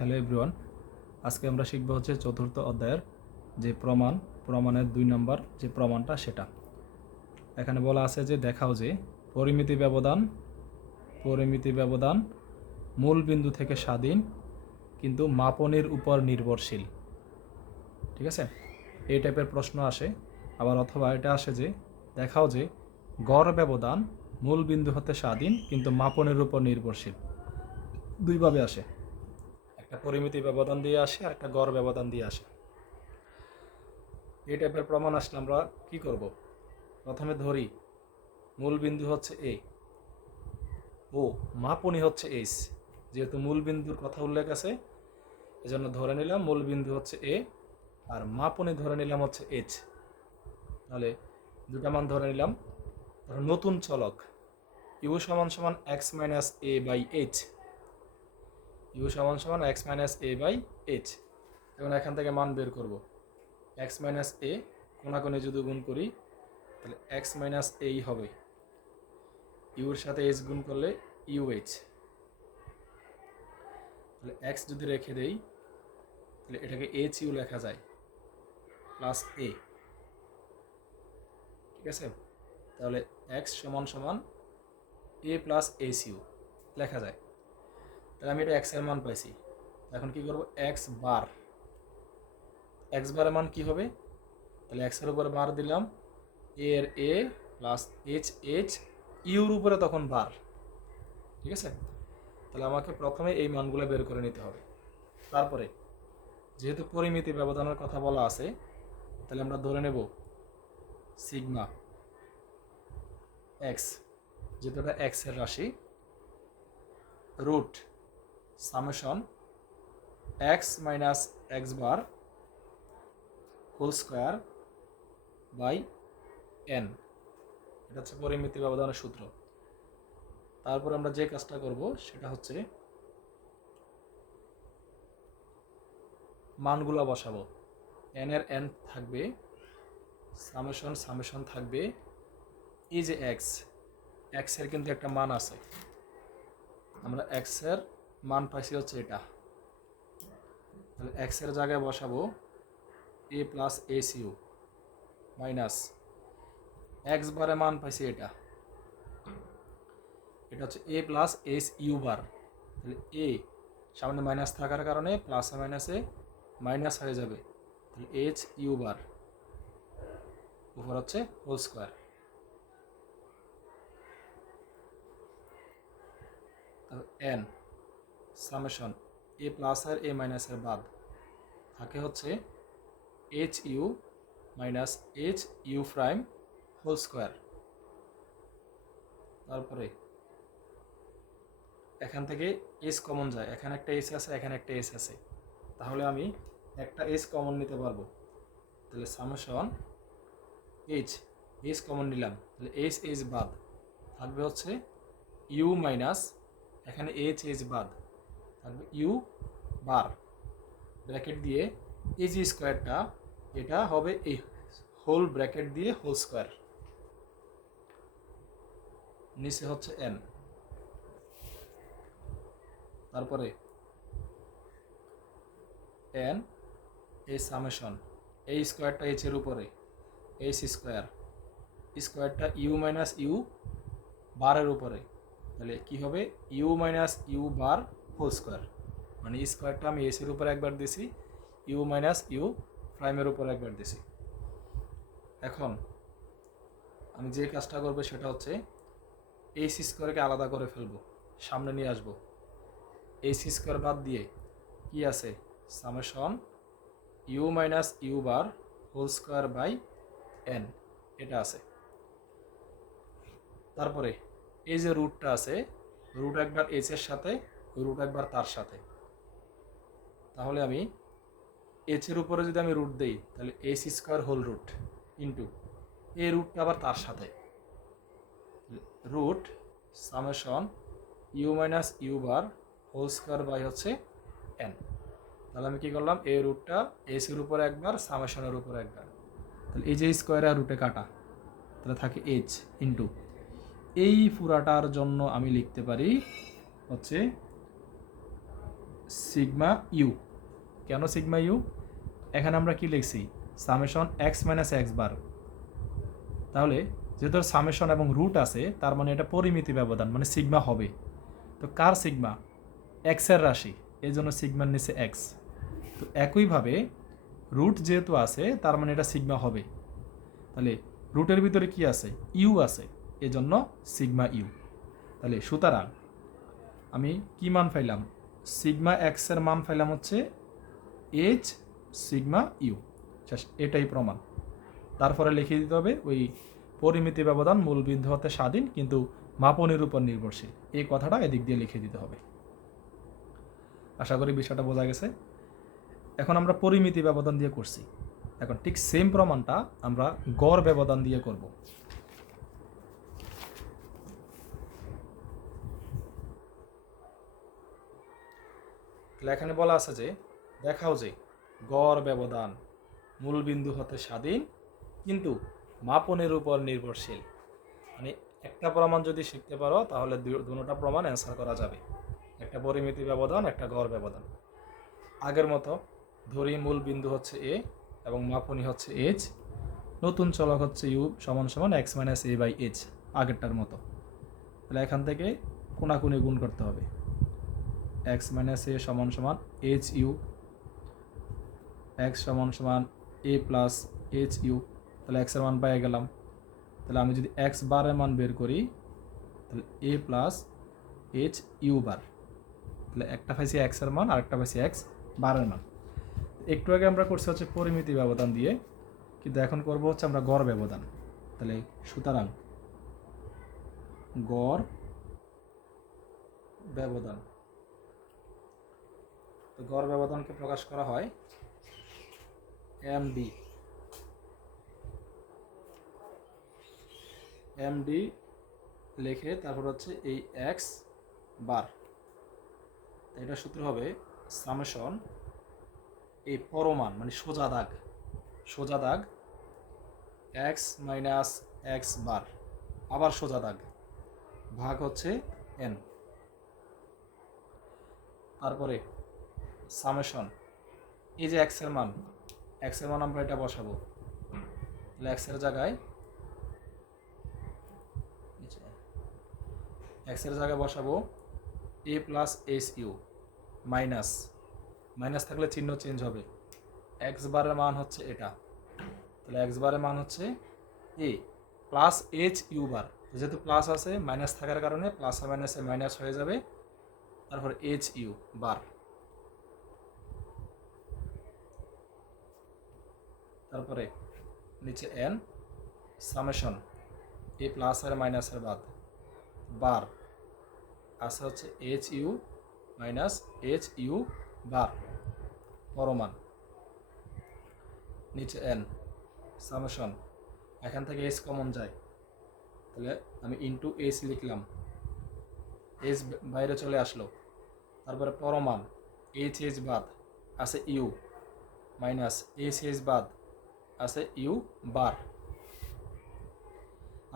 Hello everyone, আজকে আমরা শিখব হচ্ছে চতুর্থ অধ্যায়ের যে প্রমাণের 2 নম্বর যে প্রমাণটা সেটা। এখানে বলা আছে যে দেখাও যে পরিমিতি ব্যবধান মূল বিন্দু থেকে স্বাধীন কিন্তু মাপনের উপর নির্ভরশীল। ঠিক আছে, এই টাইপের প্রশ্ন আসে। আবার অথবা এটা আসে যে দেখাও যে গড় ব্যবধান মূল বিন্দু হতে স্বাধীন কিন্তু মাপনের উপর নির্ভরশীল। দুইভাবে আসে, একটা পরিমিতি ব্যবধান দিয়ে আসে আর একটা গড় ব্যবধান দিয়ে আসে। এই টাইপের প্রমাণ আসলে আমরা কি করব? প্রথমে ধরি মূল বিন্দু হচ্ছে এ ও মাপনী হচ্ছে এইচ। যেহেতু মূল বিন্দুর কথা উল্লেখ আছে, এজন্য ধরে নিলাম মূল বিন্দু হচ্ছে এ আর মাপনী ধরে নিলাম হচ্ছে এইচ। তাহলে দুটা মান ধরে নিলাম। নতুন চলক ইউ সমান সমান X minus A by H, U সমান সমান X minus A by H. এখন এখান থেকে মান বের করব। এক্স মাইনাস এ কোনাকোণে যদি গুণ করি তাহলে এক্স মাইনাস এই হবে, ইউর সাথে এইচ গুণ করলে ইউ এইচ। তাহলে এক্স যদি রেখে দেই তাহলে এটাকে এইচ ইউ লেখা যায় প্লাস এ। ঠিক আছে, তাহলে এক্স সমান সমান এ প্লাস এইচ ইউ লেখা যায়। তাহলে আমি এটা এক্স এর মান পাইছি। এখন কি করব? এক্স বারের মান কি হবে? তাহলে এক্স এর উপরে বার দিলাম, এ এর এ প্লাস এইচ এইচ, ইউর উপরে তখন বার। ঠিক আছে, তাহলে আমাকে প্রথমে এই মানগুলো বের করে নিতে হবে। তারপরে যেহেতু পরিমিতি ব্যবধানের কথা বলা আছে, তাহলে আমরা ধরে নেব সিগমা এক্স, যেহেতু এটা এক্স এর রাশি, root summation X minus X bar whole square by N. এটা হচ্ছে পরিমিতি ব্যবধানের সূত্র। তারপর আমরা যে কাজটা করব সেটা হচ্ছে মানগুলো বসাবো। এন এর এন থাকবে, সামেশন থাকবে, এই যে এক্স এর কিন্তু একটা মান আছে, আমরা এক্স এর মান পাইছি হচ্ছে এটা। তাহলে এক্স এর জায়গায় বসাবো A plus S U minus X বারে মান পাইছি এটা, এটা হচ্ছে A plus S U bar. তাহলে এ সামনে মাইনাস থাকার কারণে প্লাসে মাইনাসে মাইনাস হয়ে যাবে, তাহলে এইচ ইউ বার উপর হচ্ছে whole square. N summation A plus আর এ মাইনাসের বাদ থাকে হচ্ছে H U minus H U prime whole square. তারপরে এখান থেকে এস কমন যায়, এখানে একটা এস আছে এখানে একটা এস আছে, তাহলে আমি একটা এস কমন নিতে পারবো। তাহলে সামেশন এইচ কমন নিলাম, তাহলে এইচ বাদ থাকবে হচ্ছে ইউ মাইনাস এখানে এইচ বাদ থাকবে ইউ বার, ব্র্যাকেট দিয়ে এই যে স্কোয়ারটা এটা হবে এই হোল ব্র্যাকেট দিয়ে হোল স্কোয়ার, নিচে হচ্ছে এন। তারপরে এন এই সামেশন এই স্কোয়ারটা এইচ এর উপরে এইচ স্কোয়ারটা ইউ মাইনাস ইউ বারের উপরে, তাহলে কি হবে U minus U bar whole square, মানে স্কোয়ারটা আমি এস এর উপর একবার দিছি, ইউ মাইনাস ইউ প্রাইমের উপর একবার দিছি। এখন আমি যে কাজটা করবো সেটা হচ্ছে এইচ স্কোয়ারকে আলাদা করে ফেলবো, সামনে নিয়ে আসবো। এইচ স্কোয়ার বাদ দিয়ে কি আছে summation U minus U bar whole square by N, এটা আছে। তারপরে এই যে রুটটা আছে, রুট একবার এইচ এর সাথে, রুট একবার তার সাথে। তাহলে আমি এইচ এর উপরে যদি আমি রুট দেই তাহলে H square whole root into এই রুটটা আবার তার সাথে, root summation U minus U bar whole square by হচ্ছে এন। তাহলে আমি কি করলাম, এই রুটটা এইচ এর উপরে একবার, সামেশনের উপরে একবার, তাহলে এই যে স্কোয়ার আর রুটে কাটা, তাহলে থাকে এইচ ইন্টু এই পুরাটার জন্য আমি লিখতে পারি হচ্ছে সিগমা ইউ। কেন সিগমা ইউ? এখানে আমরা কি লিখছি সামেশন এক্স মাইনাস এক্স বার, তাহলে যেহেতু সামেশন এবং রুট আছে তার মানে এটা পরিমিতি ব্যবধান, মানে সিগমা হবে। তো কার সিগমা? এক্সের রাশি, এই জন্য সিগমার নিচে এক্স। তো একইভাবে রুট যেহেতু আছে তার মানে এটা সিগমা হবে। তাহলে রুটের ভিতরে কি আছে? ইউ আছে, এজন্য সিগমা ইউ। তাহলে সুতরাং আমি কি মান পাইলাম? সিগমা এক্সের মান পাইলাম হচ্ছে এইচ সিগমা ইউ। এটাই প্রমাণ। তারপরে লিখে দিতে হবে ওই পরিমিতি ব্যবধান মূলবিন্দু হতে স্বাধীন কিন্তু মাপনের উপর নির্ভরশীল, এই কথাটা এদিক দিয়ে লিখে দিতে হবে। আশা করি বিষয়টা বোঝা গেছে। এখন আমরা পরিমিতি ব্যবধান দিয়ে করছি, এখন ঠিক সেম প্রমাণটা আমরা গড় ব্যবধান দিয়ে করব। তাহলে এখানে বলা আছে যে দেখাও যে গড় ব্যবধান মূলবিন্দু হতে স্বাধীন কিন্তু মাপনের উপর নির্ভরশীল। মানে একটা প্রমাণ যদি শিখতে পারো তাহলে দুটোটা প্রমাণ অ্যান্সার করা যাবে, একটা পরিমিতি ব্যবধান, একটা গড় ব্যবধান। আগের মতো ধরি মূল বিন্দু হচ্ছে এ এবং মাপনী হচ্ছে এইচ, নতুন চলক হচ্ছে ইউ সমান সমান X minus A by H, আগেরটার মতো। তাহলে এখান থেকে কোনাকুনি গুণ করতে হবে, এক্স মাইনাস এ সমান সমান এইচ ইউ, এক্স সমান সমান এ প্লাস এইচ ইউ। তাহলে এক্সের মান পেয়ে গেলাম। তাহলে আমি যদি এক্স বারের মান বের করি তাহলে এ প্লাস এইচ ইউ বার, তাহলে একটা পাইছি এক্সের মান আর একটা পাইছি এক্স বারের মান। একটু আগে আমরা করছি হচ্ছে পরিমিতি ব্যবধান দিয়ে, কিন্তু এখন করব হচ্ছে আমরা গড় ব্যবধান। তাহলে সুতরাং গড় ব্যবধান, তো গড় ব্যবধানকে প্রকাশ করা হয় এমডি। এমডি লিখে তারপর হচ্ছে এই এক্স বার, এটা সূত্র হবে সামেশন এই পরমান মানে সোজা দাগ এক্স মাইনাস এক্স বার, আবার সোজা দাগ ভাগ হচ্ছে এন। তারপরে সামেশন এই যে এক্সের মান আমরা এটা বসাবো, তাহলে এক্সের জায়গায় বসাবো A plus H U, minus থাকলে চিহ্ন চেঞ্জ হবে। এক্স বারের মান হচ্ছে এটা, তাহলে এক্স বারের মান হচ্ছে এ প্লাস এইচ ইউ বার, যেহেতু প্লাস আছে মাইনাস থাকার কারণে প্লাস আর মাইনাসে মাইনাস হয়ে যাবে, তারপর এইচ ইউ বার, তারপরে নিচে এন সামেশন এ প্লাস আর মাইনাসের বাদ বার আছে হচ্ছে H U minus H U bar পরমান, নিচে এন সামেশন, এখান থেকে এইচ কমন যায় তাহলে আমি ইন্টু এইচ লিখলাম, এইচ বাইরে চলে আসলো, তারপরে পরমান এইচ এইচ বাদ আছে ইউ মাইনাস এইচ এইচ বাদ আছে ইউ বার।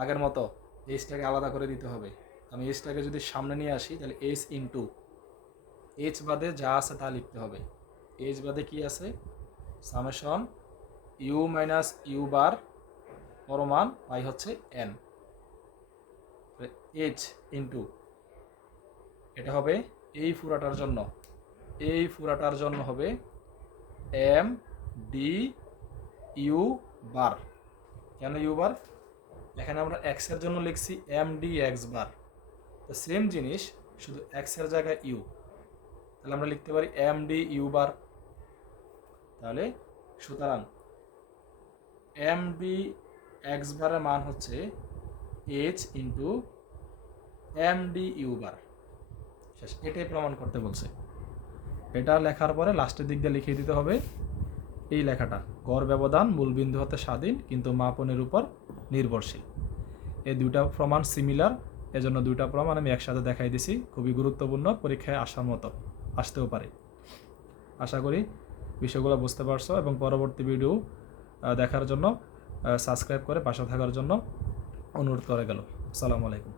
আগের মতো এইচটাকে আলাদা করে দিতে হবে। আমি এইচটাকে যদি সামনে নিয়ে আসি তাহলে এইচ ইন্টু এইচ বাদে যা আছে তা লিখতে হবে। এইচ বাদে কি আছে? Summation U minus U bar পরমান পাই হচ্ছে এন, এইচ ইন্টু এটা হবে এই পুরাটার জন্য, এই পুরাটার জন্য হবে এম ডি ইউ বার। কেন ইউ বার? এখানে আমরা এক্স এর জন্য লিখছি এম ডি এক্স বার, তো সেম জিনিস শুধু এক্স এর জায়গায় ইউ, তাহলে আমরা লিখতে পারি এম ডি ইউ বার। তাহলে সুতরাং এম ডি এক্স বারের মান হচ্ছে H into M D U bar. শেষ, এটাই প্রমাণ করতে বলছে। এটা লেখার পরে লাস্টের দিক দিয়ে লিখিয়ে দিতে হবে এই লেখাটা, গড় ব্যবধান মূলবিন্দু হতে স্বাধীন কিন্তু মাপনের উপর নির্ভরশীল। এই দুইটা প্রমাণ সিমিলার, এজন্য দুইটা প্রমাণ আমি একসাথে দেখাই দিছি। খুবই গুরুত্বপূর্ণ, পরীক্ষায় আসার মতো, আসতেও পারে। আশা করি বিষয়গুলো বুঝতে পারছো এবং পরবর্তী ভিডিও দেখার জন্য সাবস্ক্রাইব করে পাশে থাকার জন্য অনুরোধ করে গেল। আসসালামু আলাইকুম।